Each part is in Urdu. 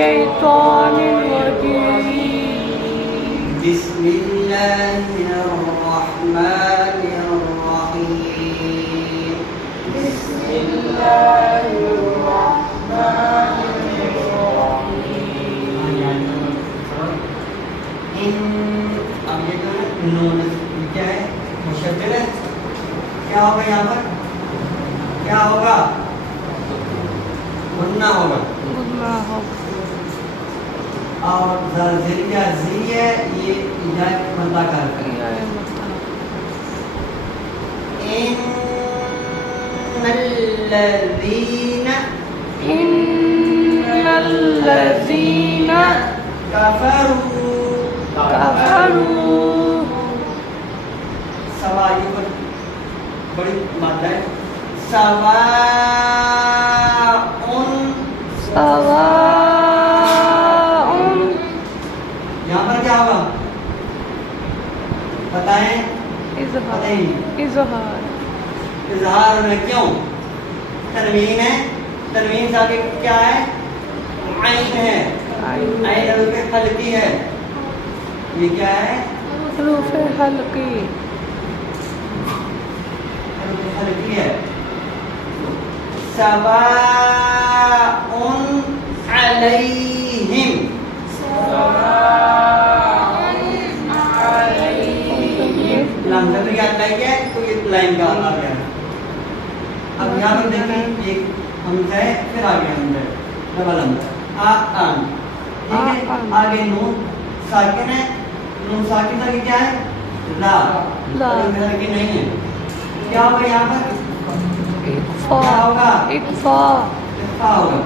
الشيطان الرجيم بسم الله الرحمن الرحيم بسم الله الرحمن الرحيم اب یہ جو نون کیا ہے مشدد ہے کیا ہوگا یہاں پر کیا ہوگا غنہ ہوگا اور زرزریہ زی ہے یہ اجائب مدہ کا حرف ہے ان الذین کفروا سوا یہ بڑی مادہ ہے یہاں پر کیا ہوگا بتائیں اظہار میں کیوں تنوین ہے تنوین ساکن کیا ہے عین ہے عین حروف حلقی ہے یہ کیا ہے حروف حلقی حروف حلقی ہے سواء علیہم لام سے یاد لائیے تو یہ لائن کا آ گیا اب یہاں پر دیکھیں ایک حمزہ ہے پھر آگے حمزہ ہے ڈبل حمزہ آن ٹھیک ہے آگے نون ساکن ہے نون ساکن کا کیا ہے لا کی نہیں ہے کیا ہوگا یہاں پر کیا ہوگا اکفا ہوگا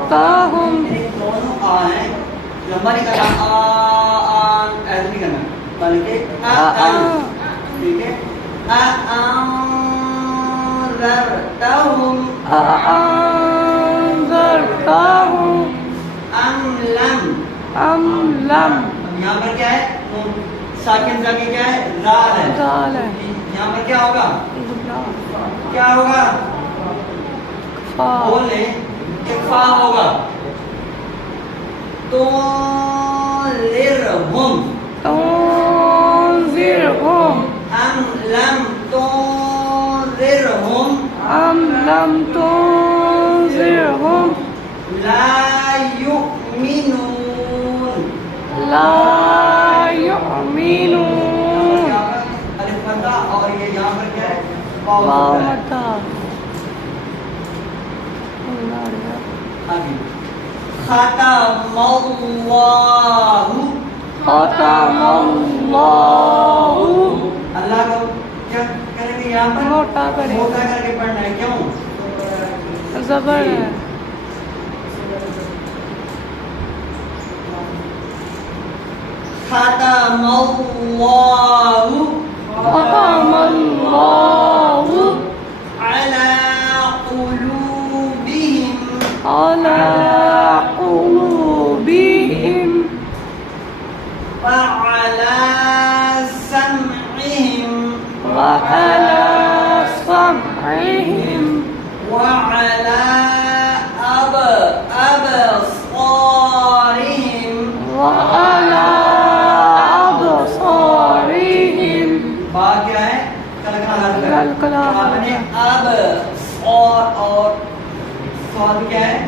أأنذرتهم دونوں آ ہیں لمبا نہیں کرنا ایسے نہیں کرنا بلکہ ٹھیک ہے أأنذرتهم أم لم یہاں پر کیا ہے ساکن ساکن کیا ہے زال ہے یہاں پر کیا ہوگا کیا ہوگا بولیں اکفا ہوگا تنذرهم أم لم تنذرهم لا يؤمنون الف مدہ اور یہ یہاں پر کیا ہے واو مدہ ختم اللہ اللہ کو کیا کریں گے یہاں پر موٹا کر کے پڑھنا ہے کیوں زبر ہے ختم اللہ على قلوبهم وعلى سمعهم وعلى أبصارهم با کیا ہے کلکلا حرف ہے اب اور صاد کیا ہے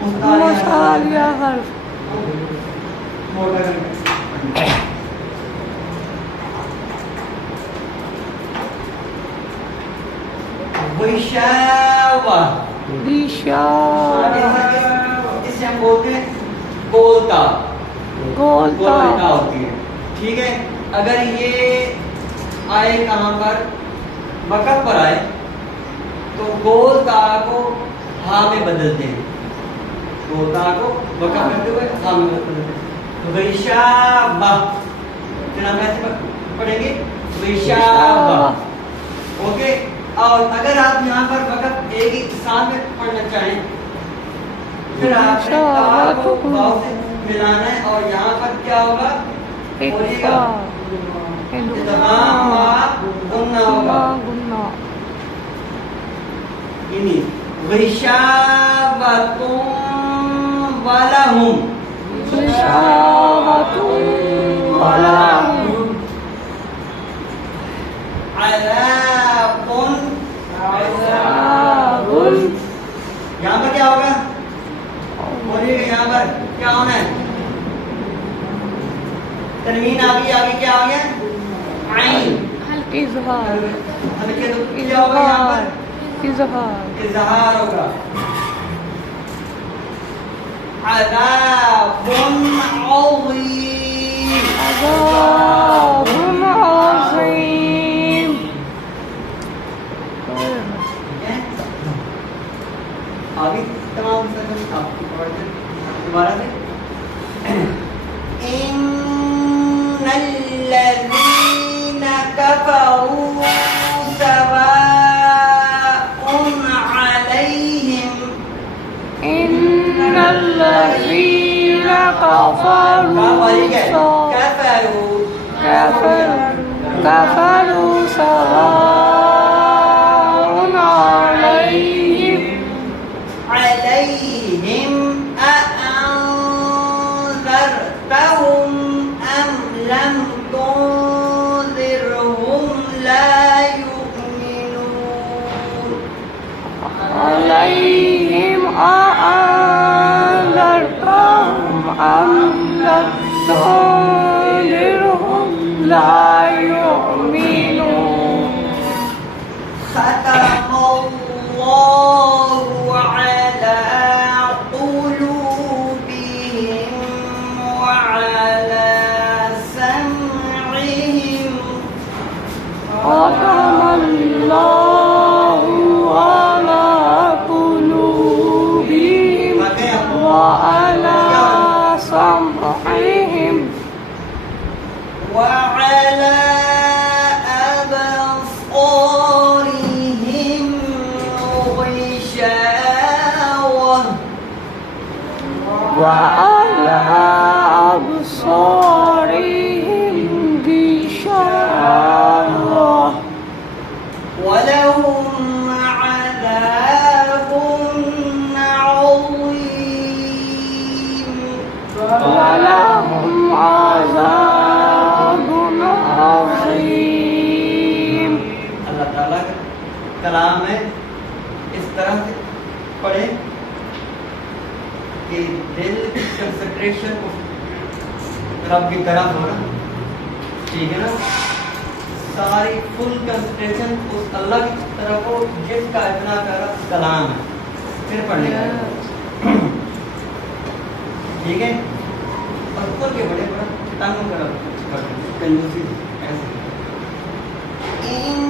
مستعلیہ حرف موٹا کریں وشاوہ اسے ہم بولتے ہیں گولتا ہوتی ہے ٹھیک ہے اگر یہ آئے کہاں پر وقف پر آئے تو گول تا کو ہاں میں بدلتے ہیں گول تا کو وقف کرتے ہوئے ہاں میں بدلتے ہیں وشابہ پھر ہم ایسے پڑھیں گے وشابہ اوکے اور اگر آپ یہاں پر وقف ایک ہی ساتھ میں پڑھنا چاہیں پھر آپ نے تا کو واو سے ملانا ہے اور یہاں پر کیا ہوگا؟ بولیے گا ادغام غنہ ہوگا. یعنی غشاوۃ ولہم عذاب یہاں پر کیا ہوگا؟ بولیے گا یہاں پر کیا ہونا ہے؟ تنوین آ گئی. آگے کیا آ گیا؟ عین. اظہار ہلکے تو کیا ہوگا یہاں پر؟ اظہار ہوگا. عذاب عظیم. عذاب عظیم. آگے تمام دوبارہ سے ان الذین کفروا سواء علیہم ان الذین کفروا سواء علیہم أأنذرتهم أم لم تنذرهم لا يؤمنون. عليهم أأنذرتهم أم لم تنذرهم لا يؤمنون. ختم الله على قلوبهم وعلى سمعهم ختم الله على قلوبهم وعلى سمعهم وعلى أبصارهم غشاوة وعلى أبصارهم غشاوة ولهم عذاب عظيم. ولهم عذاب عظيم. اللہ تعالیٰ کا کلام ہے. اس طرح سے پڑھیں کہ دل کی کنسنٹریشن رب کی طرف ہونا. ٹھیک ہے نا؟ ساری فل کنسنٹریشن اس اللہ کی طرف ہو جس کا اتنا پیارا کلام ہے. پھر پڑھنے کا ٹھیک ہے. اور اوپر کے بڑے بڑا تنگ کر کنجوسی ایسے ان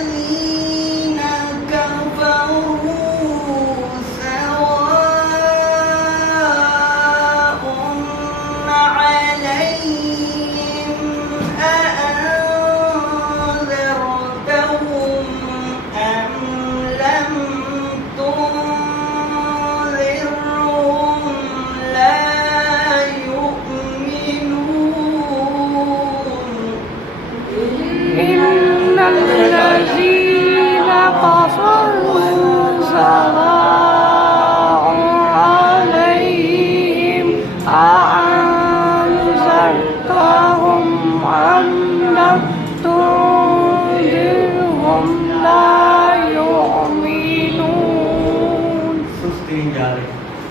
الذین کفروا سواء علیہم أأنذرتهم أم لم تنذرهم لا يؤمنون. إن الذين كفروا سواء عليهم أأنذرتهم أم لم تنذرهم لا يؤمنون. سستی نہیں جا رہی.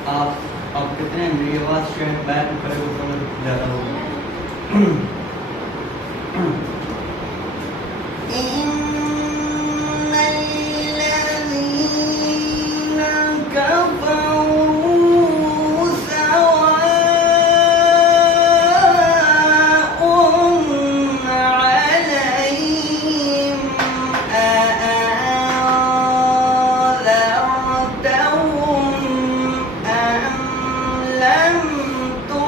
آپ اب کتنے میری آواز شاید بیک کرے وہ سمجھ زیادہ ہوگا. ان الذین کفروا سواء علیہم أأنذرتهم أم لم تنذرهم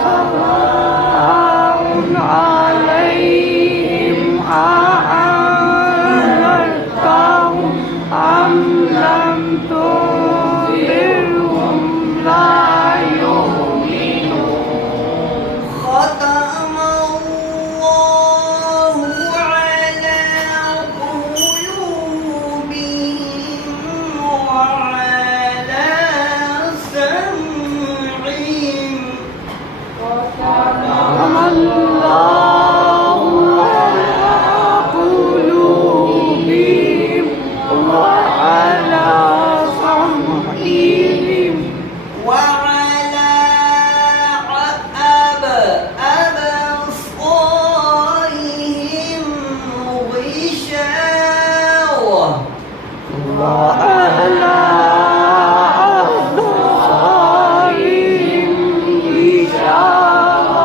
سواء عليهم أأنذرتهم أم لم تنذرهم لا يؤمنون. ختم الله على قلوبهم وعلى سمعهم. ختم الله على قلوبهم وعلى سمعهم وعلى أبصارهم غشاوة. وعلى أبصارهم غشاوة.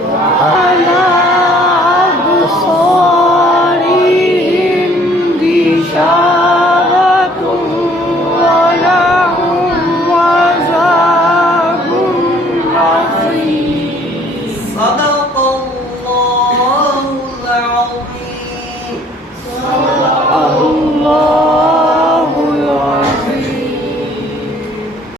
وعلى أبصارهم غشاوة ولهم عذاب عظيم. صدق